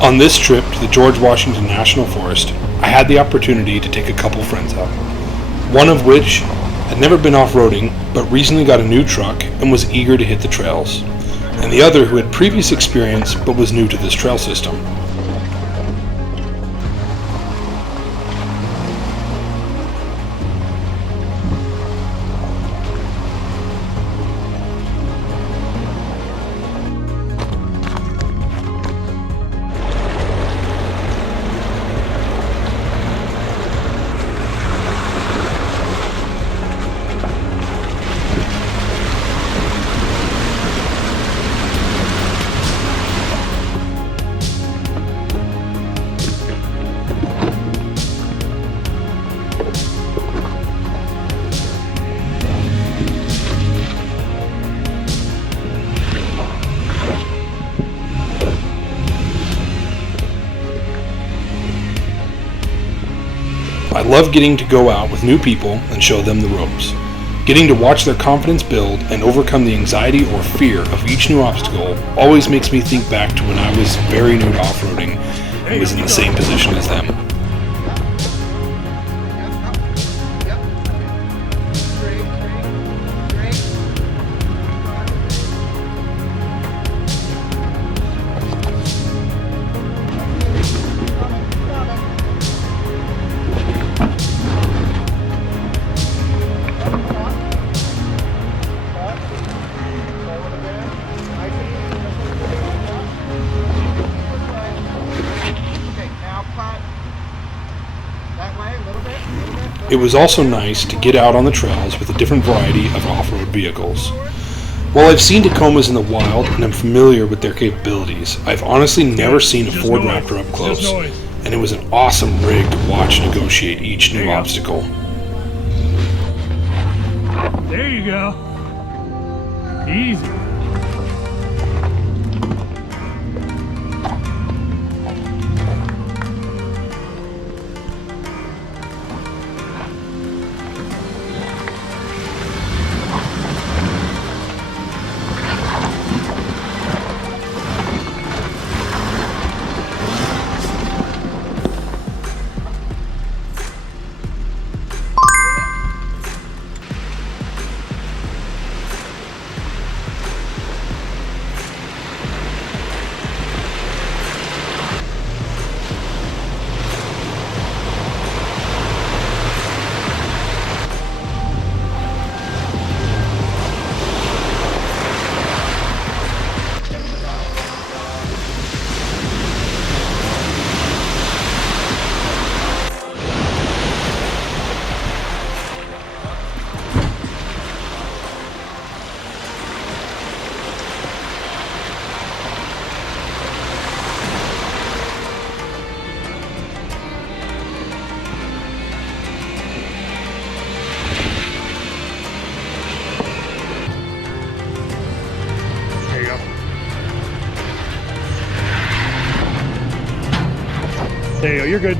On this trip to the George Washington National Forest, I had the opportunity to take a couple friends out. One of which had never been off-roading, but recently got a new truck and was eager to hit the trails. And the other who had previous experience but was new to this trail system. I love getting to go out with new people and show them the ropes. Getting to watch their confidence build and overcome the anxiety or fear of each new obstacle always makes me think back to when I was very new to off-roading and was in the same position as them. It was also nice to get out on the trails with a different variety of off-road vehicles. While I've seen Tacomas in the wild and I'm familiar with their capabilities, I've honestly never seen a Ford Raptor up close, and it was an awesome rig to watch negotiate each new obstacle. There you go. Easy. There you go, you're good.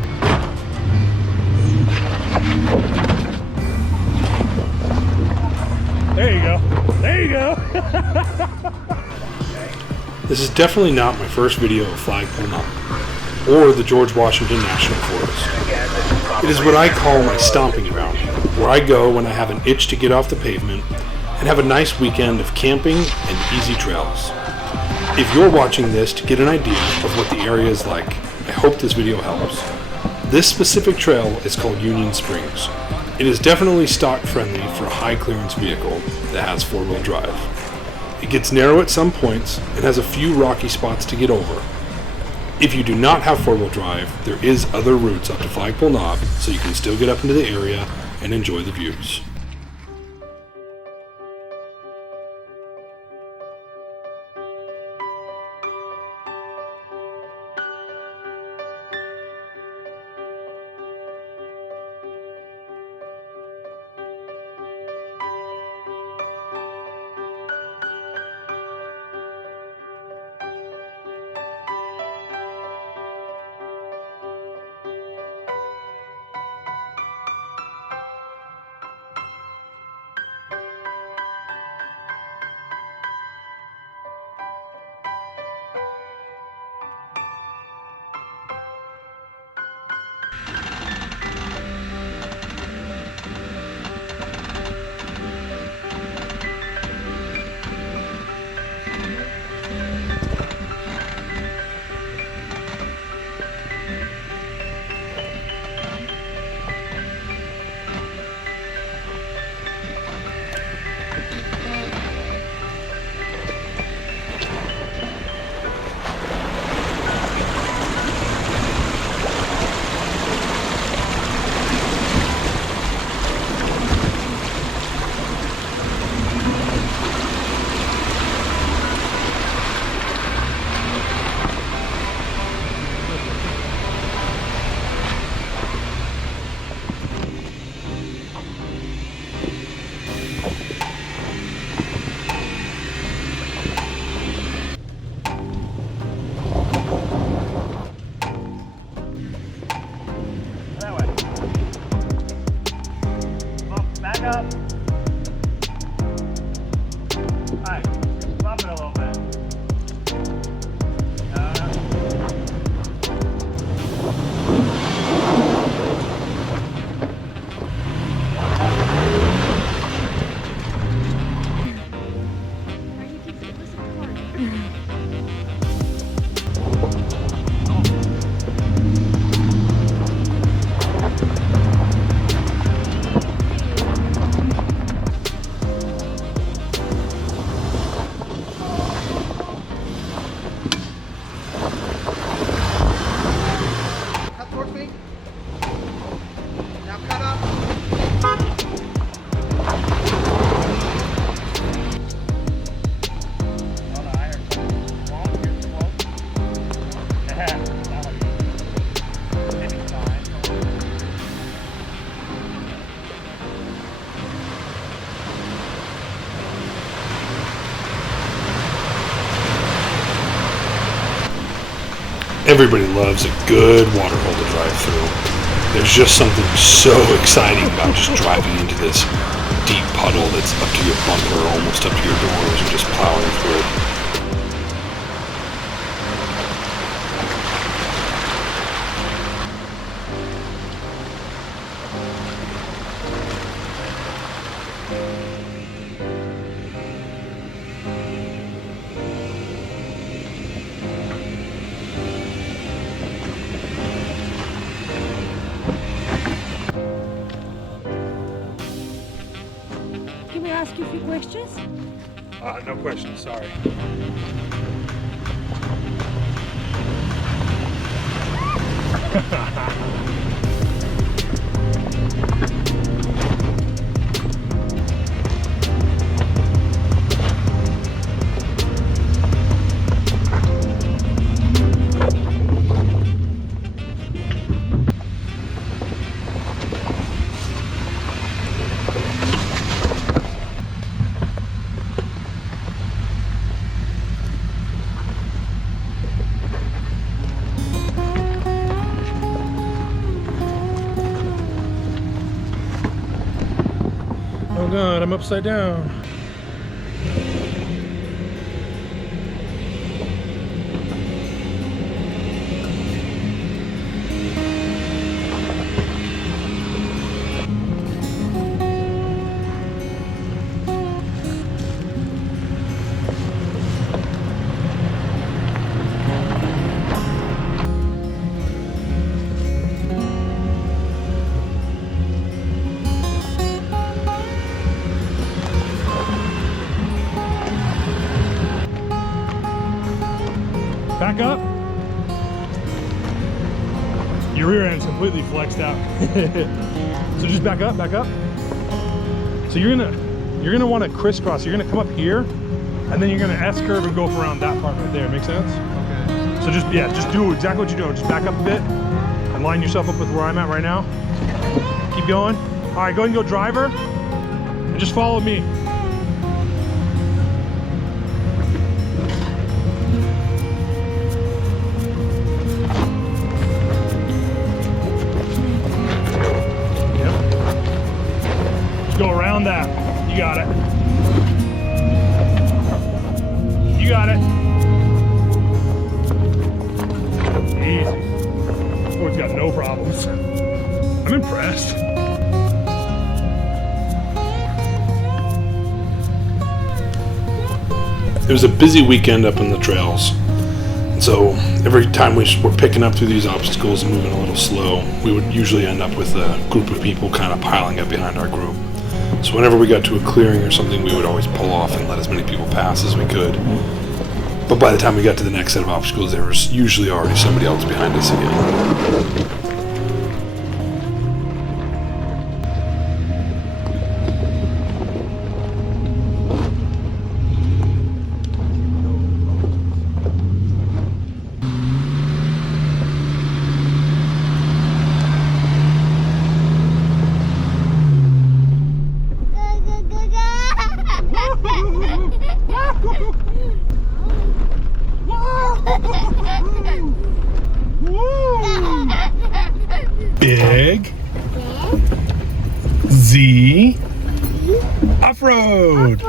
There you go. There you go. This is definitely not my first video of Flagpole Knob, or the George Washington National Forest. It is what I call my stomping ground, where I go when I have an itch to get off the pavement and have a nice weekend of camping and easy trails. If you're watching this to get an idea of what the area is like, I hope this video helps. This specific trail is called Union Springs. It is definitely stock friendly for a high clearance vehicle that has four-wheel drive. It gets narrow at some points and has a few rocky spots to get over. If you do not have four-wheel drive, there is other routes up to Flagpole Knob, so you can still get up into the area and enjoy the views. Everybody loves a good water hole to drive through. There's just something so exciting about just driving into this deep puddle that's up to your bumper, almost up to your doors, and just plowing through it. Can we ask you a few questions? No questions, sorry. Oh God, I'm upside down. Back up. Your rear end's completely flexed out. So just back up, back up. So you're gonna want to crisscross. You're gonna come up here, and then you're gonna S curve and go around that part right there. Make sense? Okay. So just do exactly what you're doing. Just back up a bit and line yourself up with where I'm at right now. Keep going. All right, go ahead and go driver, and just follow me. Go around that. You got it. You got it. Easy. Ford's got no problems. I'm impressed. It was a busy weekend up in the trails. And so every time we were picking up through these obstacles and moving a little slow, we would usually end up with a group of people kind of piling up behind our group. So whenever we got to a clearing or something, we would always pull off and let as many people pass as we could. But by the time we got to the next set of obstacles, there was usually already somebody else behind us again. Big Z Offroad.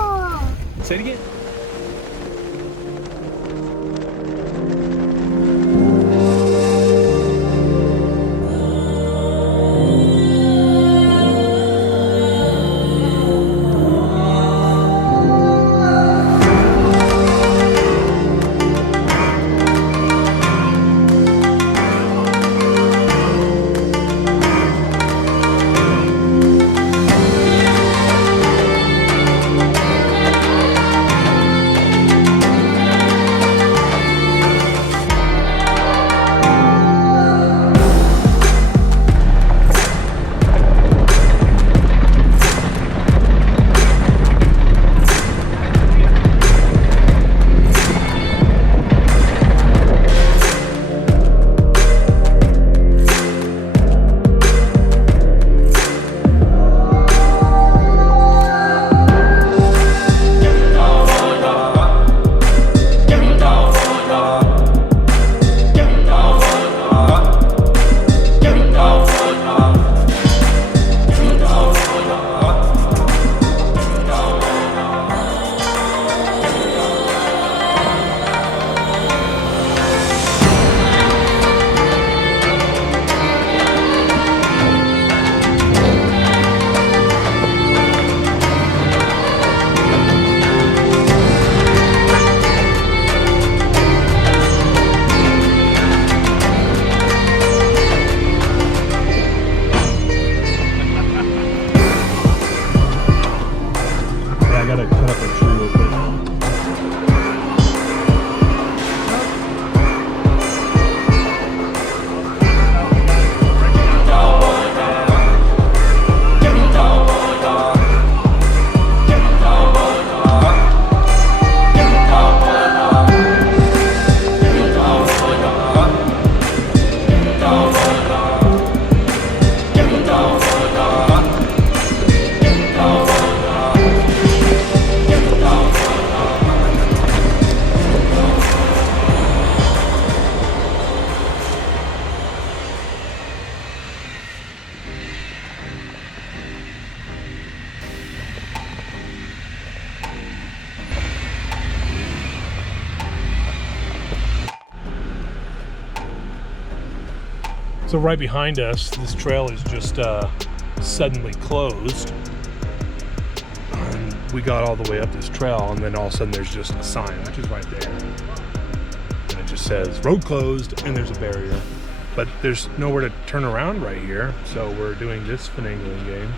Say it again. So right behind us, this trail is just suddenly closed. And we got all the way up this trail, and then all of a sudden there's just a sign, which is right there. And it just says road closed, and there's a barrier. But there's nowhere to turn around right here, so we're doing this finagling game.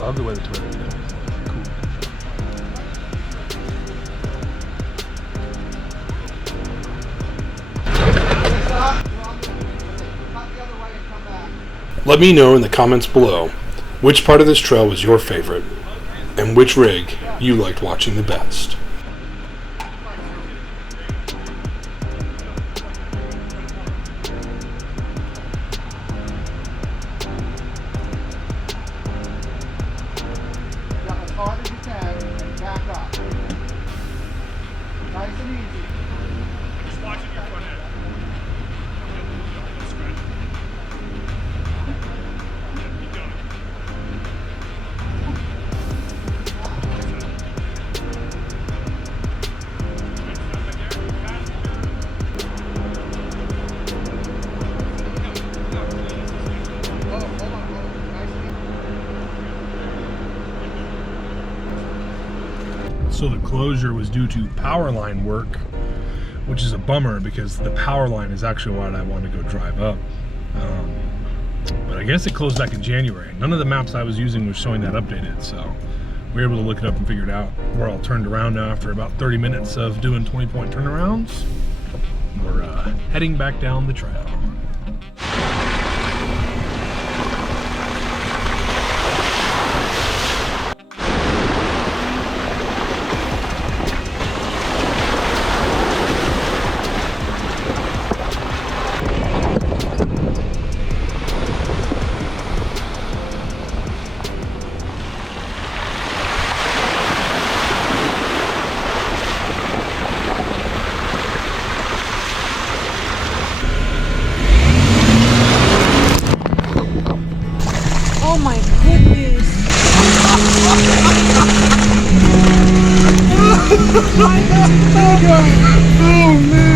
Love the way the Twitter is. Cool. Let me know in the comments below which part of this trail was your favorite and which rig you liked watching the best. As hard as you can and back up. Nice and easy. Just watching your front end. Keep going. So the closure was due to power line work, which is a bummer because the power line is actually what I want to go drive up. But I guess it closed back in January. None of the maps I was using was showing that updated, so we were able to look it up and figure it out. We're all turned around now after about 30 minutes of doing 20-point turnarounds. We're heading back down the trail. Oh my goodness. Oh man.